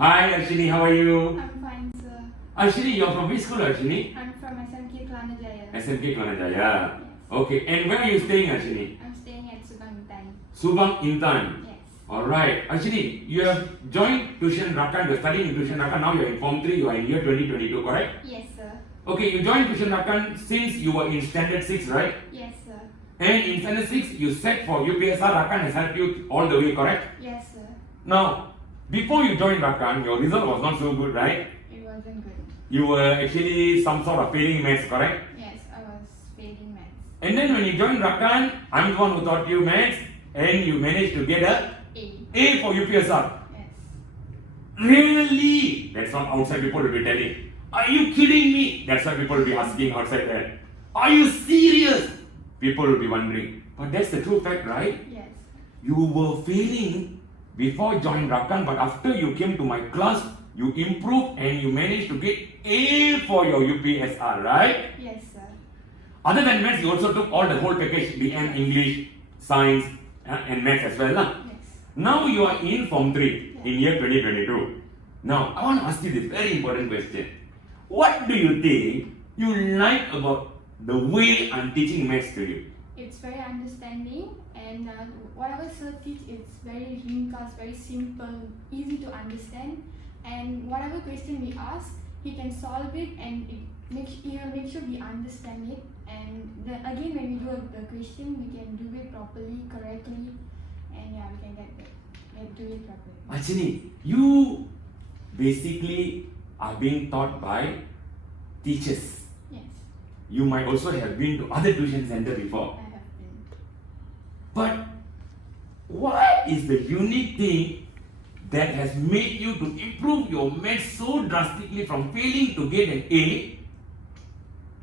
Hi Arshini, how are you? I'm fine, sir. Arshini, you're from which school, Arshini? I'm from SMK Klanajaya. SMK Klanajaya. Yes. Okay, and where are you staying, Arshini? I'm staying at Subang. Subang Intan. Yes. Alright. Arshini, you have joined Tuisyen Rakan, you're studying in Tuisyen Rakan, now you're in Form 3, you are in year 2022, correct? Yes, sir. Okay, you joined Tuisyen Rakan since you were in Standard 6, right? Yes, sir. And in Standard 6, you set for UPSR, Rakan has helped you all the way, correct? Yes, sir. Now, before you joined Rakan, your result was not so good, right? It wasn't good. You were actually some sort of failing maths, correct? Yes, I was failing maths. And then when you joined Rakan, I'm the one who taught you maths, and you managed to get a A. for UPSR. Yes. Really? That's what outside people will be telling. Are you kidding me? That's what people will be asking outside there. Are you serious? People will be wondering. But that's the true fact, right? Yes. You were failing before joining Rakan, but after you came to my class, you improved and you managed to get A for your UPSR, right? Yes, sir. Other than maths, you also took all the whole package, BM, English, Science, and maths as well. Nah? Yes. Now you are in Form 3 in year 2022. Now, I want to ask you this very important question. What do you think you like about the way I'm teaching maths to you? It's very understanding, and whatever sir teach, it's very ringkas, very simple, easy to understand. And whatever question we ask, he can solve it, and he will make sure we understand it. And then again, when we do the question, we can do it properly, correctly, and yeah, we can do it properly. Actually, you basically are being taught by teachers. Yes, You might also have been to other tuition center before. I have been. But what is the unique thing that has made you to improve your maths so drastically from failing to get an A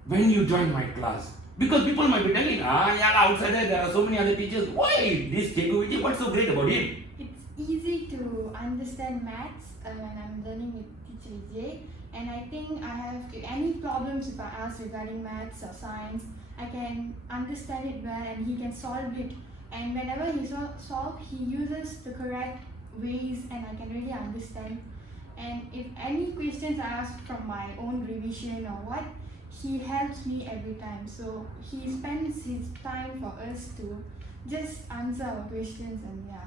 when you join my class? Because people might be telling, outside there are so many other teachers. Why this Cikgu Vijay? What's so great about him? It's easy to understand maths when I'm learning with Teacher Vijay, and I think I have any problems if I ask regarding maths or science, I can understand it well and he can solve it. And whenever he solve, he uses the correct ways and I can really understand. And if any questions I ask from my own revision or what, he helps me every time. So he spends his time for us to just answer our questions, and yeah.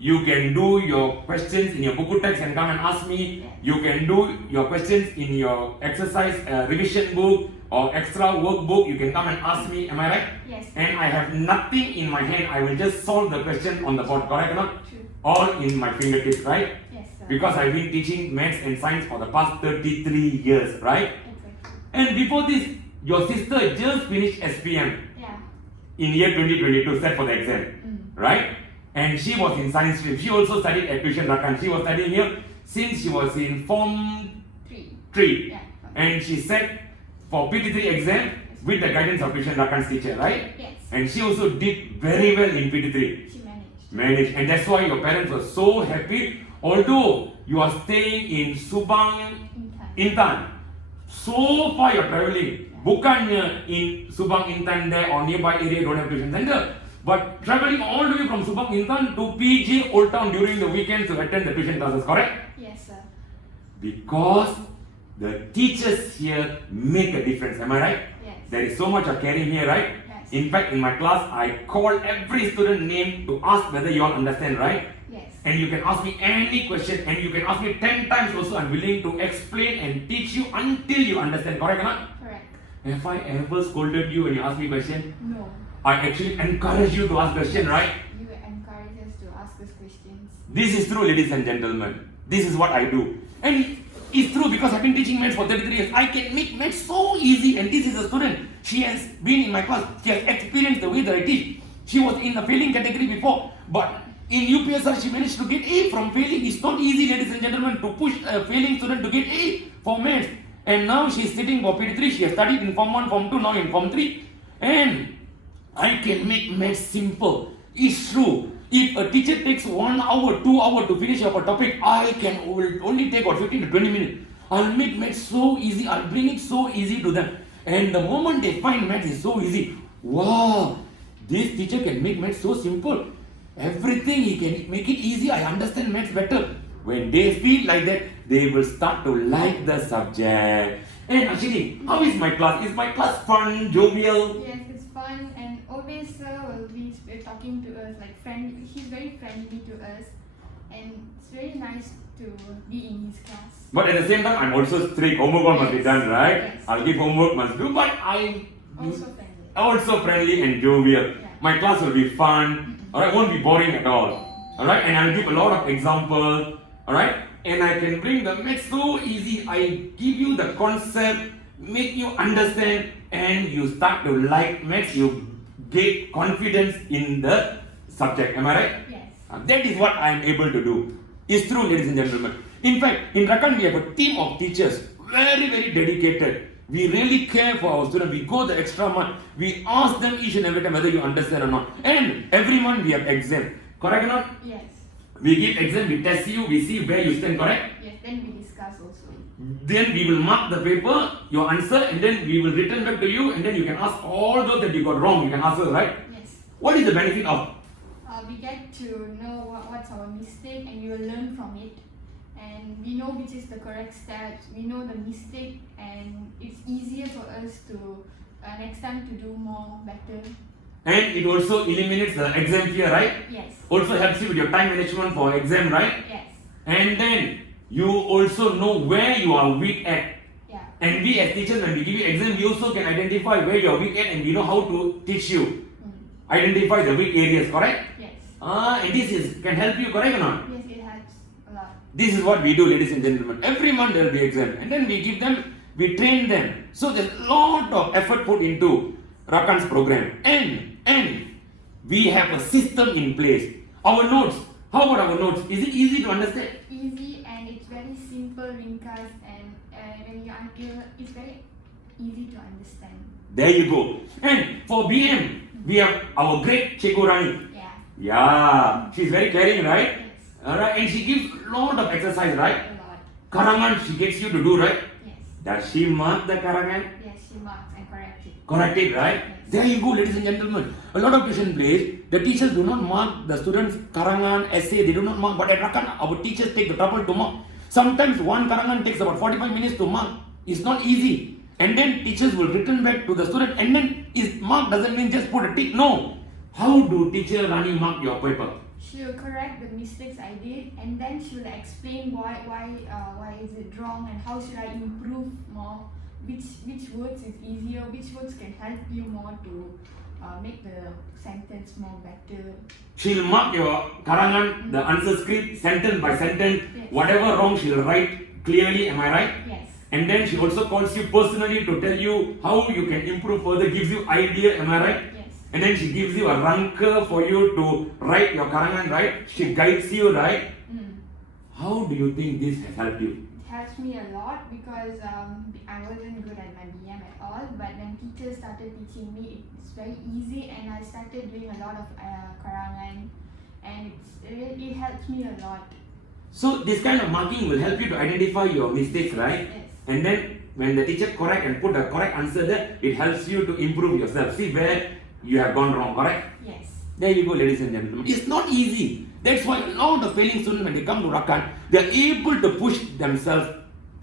You can do your questions in your book text and come and ask me. Yes. You can do your questions in your exercise revision book or extra workbook. You can come and ask me. Am I right? Yes. And I have nothing in my hand. I will just solve the question on the board. Correct or not? True. All in my fingertips, right? Yes, sir. Because I've been teaching maths and science for the past 33 years, right? Exactly. And before this, your sister just finished SPM Yeah. in year 2022, set for the exam, right? And she was in science stream. She also studied at Tuisyen Rakan. She was studying here since she was in Form 3. Yeah. And she sat for PT3 exam with the guidance of Tuisyen Rakan's teacher, right? Yes. And she also did very well in PT3. She managed. Managed. And that's why your parents were so happy. Although you are staying in Subang Intan, so far you're traveling. Bukannya in Subang Intan there or nearby area don't have tuition center, but traveling all the way from Subang Intan to PJ Old Town during the weekends to attend the tuition classes, correct? Yes, sir. Because the teachers here make a difference, am I right? Yes. There is so much of caring here, right? Yes. In fact, in my class, I call every student name to ask whether you all understand, right? Yes. And you can ask me any question, and you can ask me 10 times also. I'm willing to explain and teach you until you understand, correct or not? Correct. Have I ever scolded you when you ask me question? No. I actually encourage you to ask question, right? You encourage us to ask us questions. This is true, ladies and gentlemen. This is what I do. And it's true because I've been teaching maths for 33 years. I can make maths so easy, and this is a student. She has been in my class. She has experienced the way that I teach. She was in the failing category before, but in UPSR she managed to get A from failing. It's not easy, ladies and gentlemen, to push a failing student to get A for maths. And now she's sitting for PT3. She has studied in Form 1, Form 2, now in Form 3. And I can make maths simple. It's true. If a teacher takes 1 hour, 2 hours to finish up a topic, I can only take about 15 to 20 minutes. I'll make maths so easy. I'll bring it so easy to them. And the moment they find maths is so easy, wow, this teacher can make maths so simple. Everything he can make it easy. I understand maths better. When they feel like that, they will start to like the subject. And actually, how is my class? Is my class fun, jovial? Yes, it's fun, and always sir will be talking to us like friend. He's very friendly to us, and it's very nice to be in his class. But at the same time, I'm also strict. Homework must be Yes. done, right? Yes. I'll give homework, must do. But I'm Also friendly. also friendly and jovial. Yeah. My class will be fun. Alright, won't be boring at all. Alright, and I'll give a lot of example. Alright, and I can bring the maths so easy. I give you the concept, make you understand, and you start to like maths. You get confidence in the subject. Am I right? Yes. That is what I am able to do. It's true, ladies and gentlemen. In fact, in Rakan, we have a team of teachers, very, very dedicated. We really care for our students. We go the extra mile. We ask them each and every time whether you understand or not. And every month we have exam. Correct or not? Yes. We give exam, we test you, we see where you stand, correct? Yes. Then we discuss also. Then we will mark the paper, your answer, and then we will return back to you, and then you can ask all those that you got wrong. You can answer, right? Yes. What is the benefit of? We get to know what's our mistake, and we will learn from it. And we know which is the correct steps. We know the mistake, and it's easier for us to next time to do more better. And it also eliminates the exam fear, right? Yes. Also helps you with your time management for exam, right? Yes. And then you also know where you are weak at. Yeah. And we as teachers, when we give you exam, we also can identify where you are weak at, and we know how to teach you. Identify the weak areas, correct? Yes. And this can help you, correct or not? Yes, it helps a lot. This is what we do, ladies and gentlemen. Every month there will be exam, and then we give them, we train them. So there's a lot of effort put into Rakan's program, and we have a system in place. Our notes. How about our notes? Is it easy to understand? Easy, and it's very simple, ringkas, and when you until it's very easy to understand. There you go. And for BM, we have our great Cikgu Rani. Yeah. Yeah, she's very caring, right? Yes. Alright, and she gives a lot of exercise, right? A lot. Karangan, she gets you to do, right? Yes. Does she mark the Karangan? Yes, she marks and correct it. Correct it, right? Yes. There you go, ladies and gentlemen. A lot of tuition place, the teachers do not mark the students' Karangan, essay, they do not mark. But at Rakan, our teachers take the trouble to mark. Sometimes one Karangan takes about 45 minutes to mark. It's not easy. And then teachers will return back to the student, and then is mark doesn't mean just put a tick. No. How do teacher Rani mark your paper? She will correct the mistakes I did, and then she will explain why is it wrong, and how should I improve more. Which words is easier, which words can help you more to make the sentence more better. She'll mark your Karangan, the answer script, sentence by sentence. Yes. Whatever wrong, she'll write clearly. Am I right? Yes. And then she also calls you personally to tell you how you can improve further, gives you idea. Am I right? Yes. And then she gives you a ranker for you to write your Karangan, right? She guides you, right? How do you think this has helped you? It helps me a lot because I wasn't good at my BM at all, but when teachers started teaching me, it's very easy, and I started doing a lot of Karangan, and it helps me a lot. So this kind of marking will help you to identify your mistakes, right? Yes. And then when the teacher correct and put the correct answer there, it helps you to improve yourself. See where you have gone wrong, correct? Yes. There you go, ladies and gentlemen. It's not easy. That's why a lot of failing students, when they come to Rakan, they are able to push themselves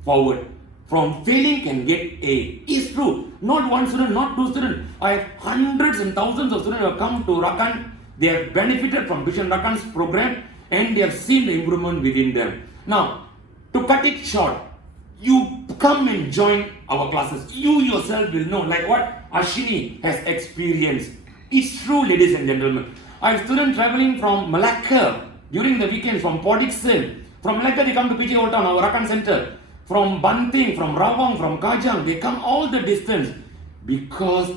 forward. From failing can get A. It's true. Not one student, not two students. I have hundreds and thousands of students who have come to Rakan. They have benefited from Tuisyen Rakan's program, and they have seen the improvement within them. Now, to cut it short, you come and join our classes. You yourself will know, like what Ashini has experienced. It's true, ladies and gentlemen. I have students traveling from Malacca during the weekends, from Port Dickson. From Malacca, they come to PJ Old Town, our Rakan Center. From Banting, from Rawang, from Kajang, they come all the distance because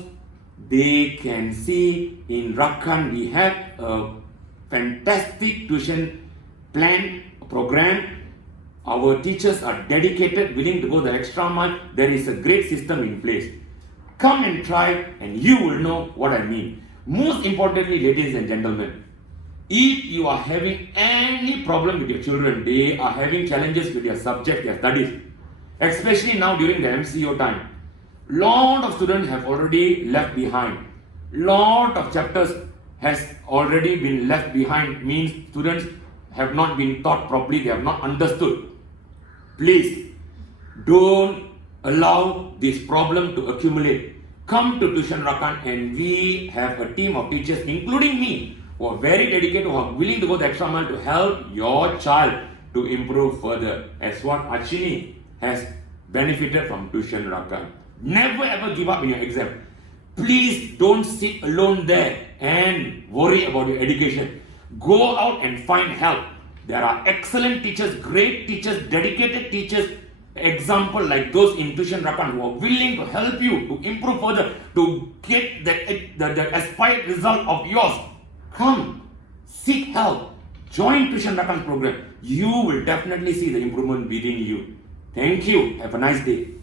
they can see in Rakan we have a fantastic tuition plan, program. Our teachers are dedicated, willing to go the extra mile. There is a great system in place. Come and try, and you will know what I mean. Most importantly, ladies and gentlemen, if you are having any problem with your children, they are having challenges with their subject, their studies, especially now during the MCO time, lot of students have already left behind. Lot of chapters has already been left behind, means students have not been taught properly, they have not understood. Please don't allow this problem to accumulate. Come to Tuisyen Rakan and we have a team of teachers, including me, who are very dedicated, who are willing to go the extra mile to help your child to improve further, as what Ashini has benefited from Tuisyen Rakan. Never ever give up in your exam. Please don't sit alone there and worry about your education. Go out and find help. There are excellent teachers, great teachers, dedicated teachers, example like those in Tuisyen Rakan who are willing to help you to improve further, to get the aspired result of yours. Come, seek help, join Tuisyen Rakan program. You will definitely see the improvement within you. Thank you. Have a nice day.